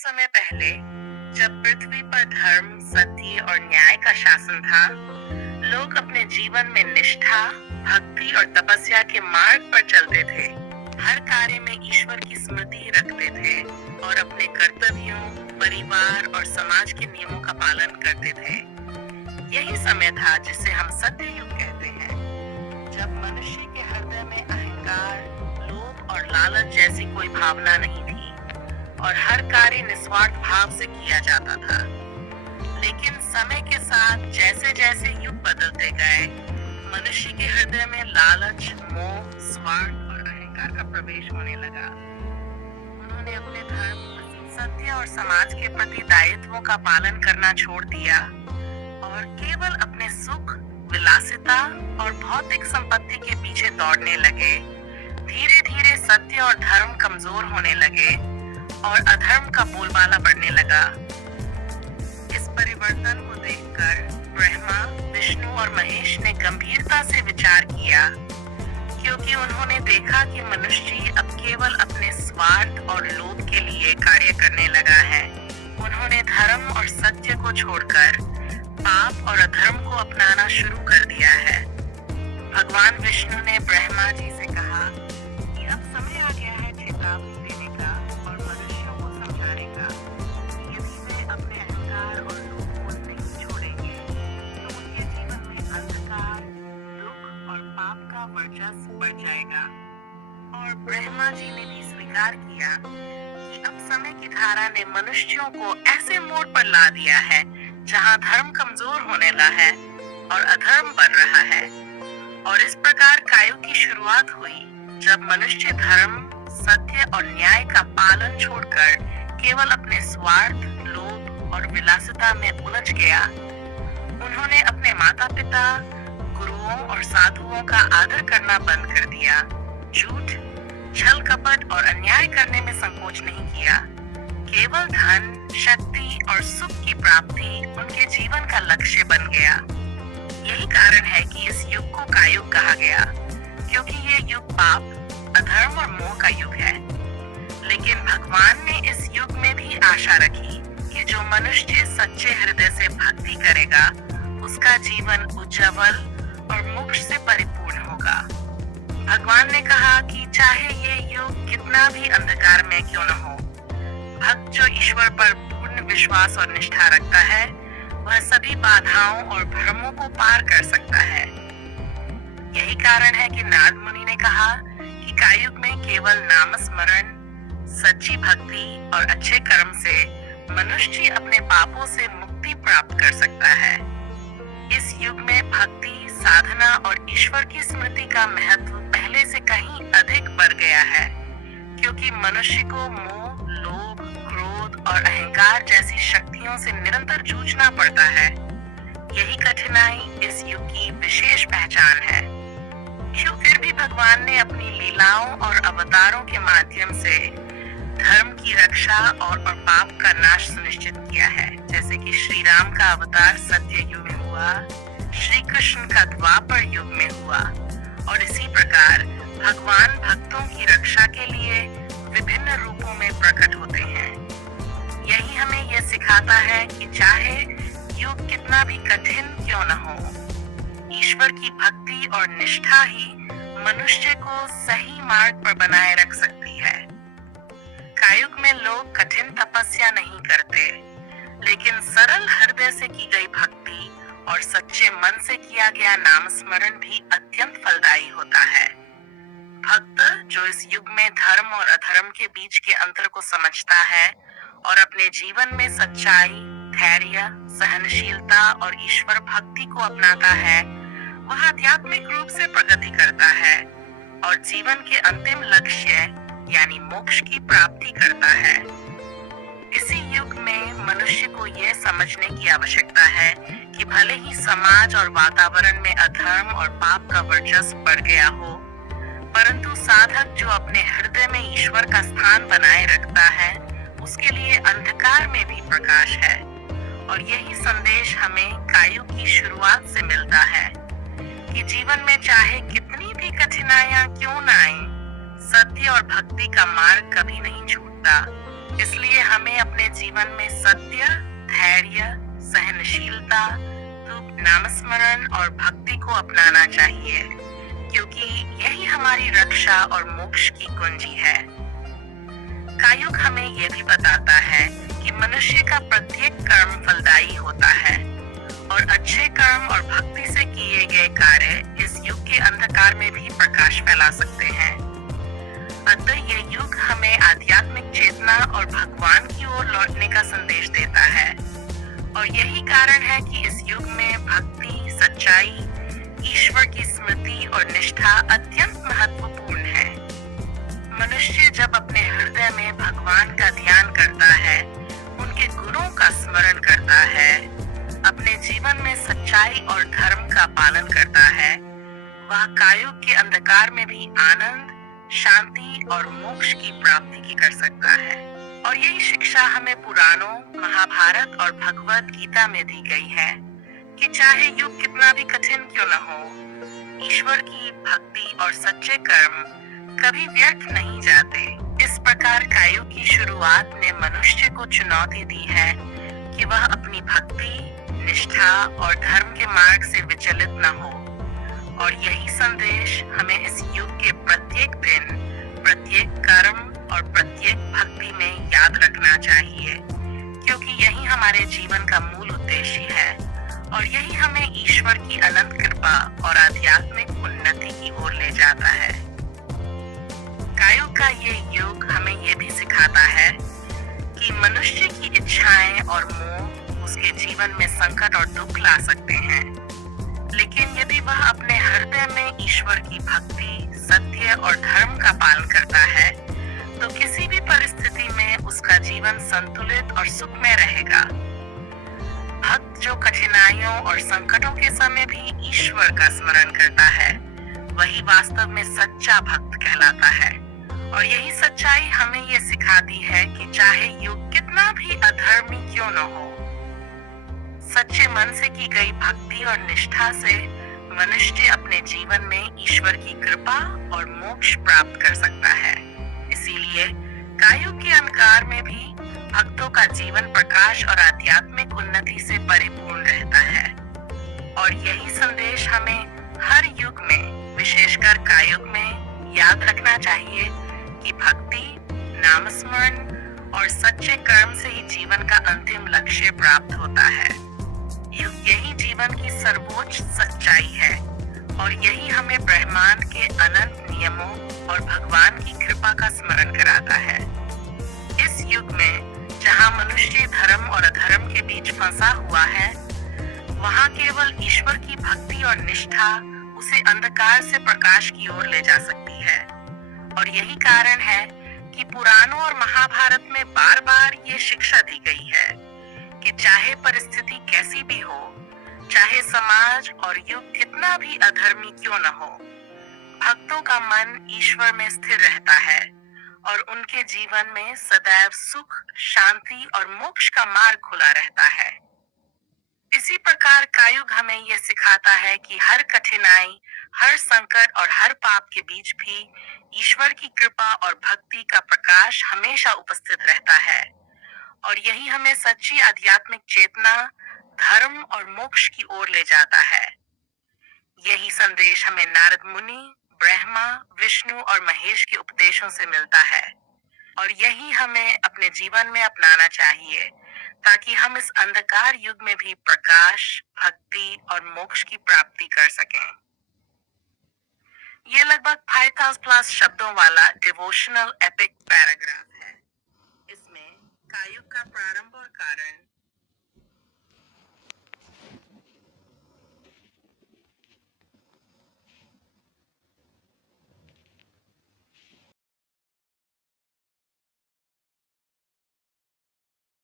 समय पहले, जब पृथ्वी पर धर्म, सत्य और न्याय का शासन था, लोग अपने जीवन में निष्ठा, भक्ति और तपस्या के मार्ग पर चलते थे। हर कार्य में ईश्वर की स्मृति रखते थे और अपने कर्तव्यों, परिवार और समाज के नियमों का पालन करते थे। यही समय था जिसे हम सत्य युग कहते हैं, जब मनुष्य के हृदय में अहंकार, लोभ और लालच जैसी कोई भावना नहीं थी और हर कार्य निस्वार्थ भाव से किया जाता था। लेकिन समय के साथ जैसे जैसे युग बदलते गए, मनुष्य के हृदय में लालच, मोह, स्वार्थ और अहंकार का प्रवेश होने लगा। उन्होंने अपने धर्म, सत्य और समाज के प्रति दायित्वों का पालन करना छोड़ दिया और केवल अपने सुख, विलासिता और भौतिक संपत्ति के पीछे दौड़ने लगे। धीरे धीरे सत्य और धर्म कमजोर होने लगे और अधर्म का बोलबाला बढ़ने लगा। इस परिवर्तन को देखकर ब्रह्मा, विष्णु और महेश ने गंभीरता से विचार किया, क्योंकि उन्होंने देखा कि मनुष्य अब केवल अपने स्वार्थ और लोभ के लिए कार्य करने लगा है। उन्होंने धर्म और सत्य को छोड़कर पाप और अधर्म को अपनाना शुरू कर दिया है। भगवान विष्णु ने ब्रह्मा जी से कहा कि अब समय आ गया है चेतावनी देने का और मनुष्यों को समझाने का कि यदि वे अपने अहंकार और लोभ को नहीं छोड़ेंगे तो उनके जीवन में अंधकार, दुख और पाप का वर्चस्व बढ़ जाएगा। और ब्रह्मा जी ने भी स्वीकार किया कि अब समय की धारा ने मनुष्यों को ऐसे मोड़ पर ला दिया है जहां धर्म कमजोर होने लगा है और अधर्म बढ़ रहा है। और इस प्रकार कलयुग की शुरुआत हुई, जब मनुष्य धर्म, सत्य और न्याय का पालन छोड़कर केवल अपने स्वार्थ, लोभ और विलासिता में उलझ गया। उन्होंने अपने माता पिता, गुरुओं और साधुओं का आदर करना बंद कर दिया। झूठ, छल कपट और अन्याय करने में संकोच नहीं किया। केवल धन, शक्ति और सुख की प्राप्ति उनके जीवन का लक्ष्य बन गया। यही कारण है कि इस युग को कलयुग कहा गया, क्योंकि ये युग पाप, अधर्म और मोह का युग है। लेकिन भगवान ने इस युग में भी आशा रखी कि जो मनुष्य सच्चे हृदय से भक्ति करेगा, उसका जीवन उज्जवल और मोक्ष से परिपूर्ण होगा। भगवान ने कहा कि चाहे ये युग कितना भी अंधकार में क्यों न हो, भक्त जो ईश्वर पर पूर्ण विश्वास और निष्ठा रखता है, वह सभी बाधाओं और भ्रमों को पार कर सकता है। यही कारण है कि नारद मुनि ने कहा कि कलयुग में केवल नाम स्मरण, सच्ची भक्ति और अच्छे कर्म से मनुष्य अपने पापों से मुक्ति प्राप्त कर सकता है। इस युग में भक्ति, साधना और ईश्वर की स्मृति का महत्व पहले से कहीं अधिक बढ़ गया है, क्योंकि मनुष्य को मोह, लोभ, क्रोध और अहंकार जैसी शक्तियों से निरंतर जूझना पड़ता है। यही कठिनाई इस युग की विशेष पहचान है। क्यों फिर भी भगवान ने अपनी लीलाओं और अवतारों के माध्यम से धर्म की रक्षा और पाप का नाश सुनिश्चित किया है। जैसे कि श्री राम का अवतार सत्य युग में हुआ, श्री कृष्ण का द्वापर युग में हुआ, और इसी प्रकार भगवान भक्तों की रक्षा के लिए विभिन्न रूपों में प्रकट होते हैं। यही हमें यह सिखाता है कि चाहे युग कितना भी कठिन क्यों न हो, ईश्वर की भक्ति और निष्ठा ही मनुष्य को सही मार्ग पर बनाए रख सकती है। कलयुग में लोग कठिन तपस्या नहीं करते, लेकिन सरल हृदय से की गई भक्ति और सच्चे मन से किया गया नाम स्मरण भी अत्यंत फलदायी होता है। भक्त जो इस युग में धर्म और अधर्म के बीच के अंतर को समझता है और अपने जीवन में सच्चाई, धैर्य, सहनशीलता और ईश्वर भक्ति को अपनाता है, वह आध्यात्मिक रूप से प्रगति करता है और जीवन के अंतिम लक्ष्य यानी मोक्ष की प्राप्ति करता है। इसी युग में मनुष्य को यह समझने की आवश्यकता है कि भले ही समाज और वातावरण में अधर्म और पाप का वर्चस्व बढ़ गया हो, परंतु साधक जो अपने हृदय में ईश्वर का स्थान बनाए रखता है, उसके लिए अंधकार में भी प्रकाश है। और यही संदेश हमें कलयुग की शुरुआत से मिलता है कि जीवन में चाहे कितनी भी कठिनाइयां क्यों न आए, सत्य और भक्ति का मार्ग कभी नहीं छूटता। इसलिए हमें अपने धैर्य, सहनशीलता, नामस्मरण और भक्ति को अपनाना चाहिए, क्योंकि यही हमारी रक्षा और मोक्ष की कुंजी है। कायुग हमें यह भी बताता है कि मनुष्य का प्रत्येक कर्म फलदायी होता है और अच्छे कर्म और भक्ति से किए गए कार्य इस युग के अंधकार में भी प्रकाश फैला सकते हैं। अतः यह युग हमें आध्यात्मिक चेतना और भगवान की ओर लौटने का संदेश देता है, और यही कारण है कि इस युग में भक्ति, सच्चाई, ईश्वर की स्मृति और निष्ठा अत्यंत महत्वपूर्ण है। मनुष्य जब अपने हृदय में भगवान का ध्यान करता है, उनके गुणों का स्मरण करता है, अपने जीवन में सच्चाई और धर्म का पालन करता है, वह कायुग के अंधकार में भी आनंद, शांति और मोक्ष की प्राप्ति की कर सकता है। और यही शिक्षा हमें पुराणों, महाभारत और भगवद गीता में दी गई है कि चाहे युग कितना भी कठिन क्यों न हो, ईश्वर की भक्ति और सच्चे कर्म कभी व्यर्थ नहीं जाते। इस प्रकार कायुग की शुरुआत ने मनुष्य को चुनौती दी है कि वह अपनी भक्ति, निष्ठा और धर्म के मार्ग से विचलित न हो, और यही संदेश हमें इस युग के प्रत्येक दिन, प्रत्येक कर्म और प्रत्येक भक्ति में याद रखना चाहिए, क्योंकि यही हमारे जीवन का मूल उद्देश्य है और यही हमें ईश्वर की अनंत कृपा और आध्यात्मिक उन्नति की ओर ले जाता है। कायुग का ये युग हमें ये भी सिखाता है कि मनुष्य की इच्छाएं और मोह उसके जीवन में संकट और दुख ला सकते हैं, लेकिन यदि वह अपने हृदय में ईश्वर की भक्ति, सत्य और धर्म का पालन करता है, तो किसी भी परिस्थिति में उसका जीवन संतुलित और सुखमय रहेगा। भक्त जो कठिनाइयों और संकटों के समय भी ईश्वर का स्मरण करता है, वही वास्तव में सच्चा भक्त कहलाता है। और यही सच्चाई हमें ये सिखाती है कि चाहे युग कितना भी अधर्मी क्यों न हो, सच्चे मन से की गई भक्ति और निष्ठा से मनुष्य अपने जीवन में ईश्वर की कृपा और मोक्ष प्राप्त कर सकता है। इसीलिए कायुग के अंधकार में भी भक्तों का जीवन प्रकाश और आध्यात्मिक उन्नति से परिपूर्ण रहता है। और यही संदेश हमें हर युग में, विशेषकर कायुग में, याद रखना चाहिए कि भक्ति, नामस्मरण और सच्चे कर्म से ही जीवन का अंतिम लक्ष्य प्राप्त होता है। यही जीवन की सर्वोच्च सच्चाई है और यही हमें ब्रह्मांड के अनंत नियमों और भगवान की कृपा का स्मरण कराता है। इस युग में जहाँ मनुष्य धर्म और अधर्म के बीच फंसा हुआ है, वहाँ केवल ईश्वर की भक्ति और निष्ठा उसे अंधकार से प्रकाश की ओर ले जा सकती है। और यही कारण है कि पुराणों और महाभारत में बार बार ये शिक्षा दी गई है कि चाहे परिस्थिति कैसी भी हो, चाहे समाज और युग कितना भी अधर्मी क्यों न हो, भक्तों का मन ईश्वर में स्थिर रहता है और उनके जीवन में सदैव सुख, शांति और मोक्ष का मार्ग खुला रहता है। इसी प्रकार कायुग हमें यह सिखाता है कि हर कठिनाई, हर संकट और हर पाप के बीच भी ईश्वर की कृपा और भक्ति का प्रकाश हमेशा उपस्थित रहता है, और यही हमें सच्ची आध्यात्मिक चेतना, धर्म और मोक्ष की ओर ले जाता है। यही संदेश हमें नारद मुनि, ब्रह्मा, विष्णु और महेश के उपदेशों से मिलता है, और यही हमें अपने जीवन में अपनाना चाहिए ताकि हम इस अंधकार युग में भी प्रकाश, भक्ति और मोक्ष की प्राप्ति कर सकें। ये लगभग 5000 प्लस शब्दों वाला डिवोशनल एपिक पैराग्राफ है।